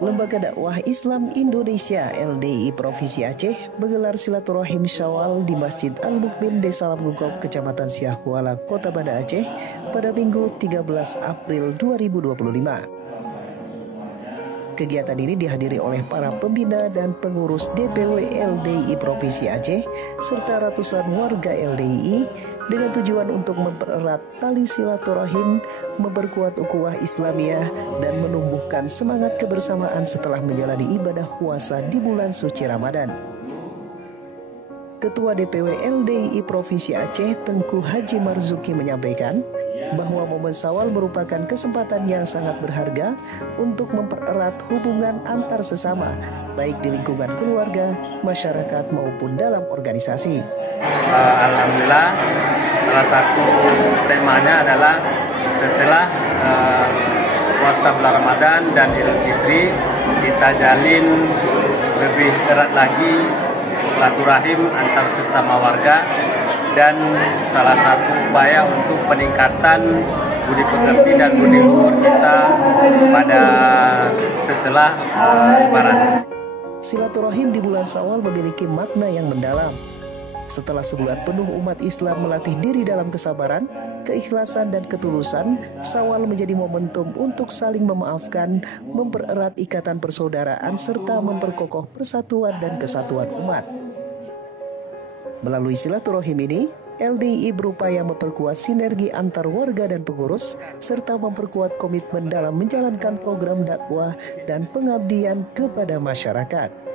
Lembaga Dakwah Islam Indonesia LDI Provinsi Aceh menggelar silaturahim Syawal di Masjid Al-Mukmin Desa Lamgugop, Kecamatan Siak Kuala, Kota Banda Aceh pada Minggu 13 April 2025. Kegiatan ini dihadiri oleh para pembina dan pengurus DPW LDI Provinsi Aceh serta ratusan warga LDI dengan tujuan untuk mempererat tali silaturahim, memperkuat ukhuwah Islamiyah dan menumbuhkan semangat kebersamaan setelah menjalani ibadah puasa di bulan suci Ramadan. Ketua DPW LDI Provinsi Aceh Tengku Haji Marzuki menyampaikan bahwa momen Syawal merupakan kesempatan yang sangat berharga untuk mempererat hubungan antar sesama, baik di lingkungan keluarga, masyarakat maupun dalam organisasi. Alhamdulillah, salah satu temanya adalah setelah puasa bulan Ramadan dan Idul Fitri, kita jalin lebih erat lagi silaturahim antar sesama warga, dan salah satu upaya untuk peningkatan budi pekerti dan budi luhur kita pada setelah Lebaran. Silaturahim di bulan Syawal memiliki makna yang mendalam. Setelah sebulan penuh umat Islam melatih diri dalam kesabaran, keikhlasan dan ketulusan, Syawal menjadi momentum untuk saling memaafkan, mempererat ikatan persaudaraan serta memperkokoh persatuan dan kesatuan umat. Melalui silaturahim ini, LDI berupaya memperkuat sinergi antar warga dan pengurus, serta memperkuat komitmen dalam menjalankan program dakwah dan pengabdian kepada masyarakat.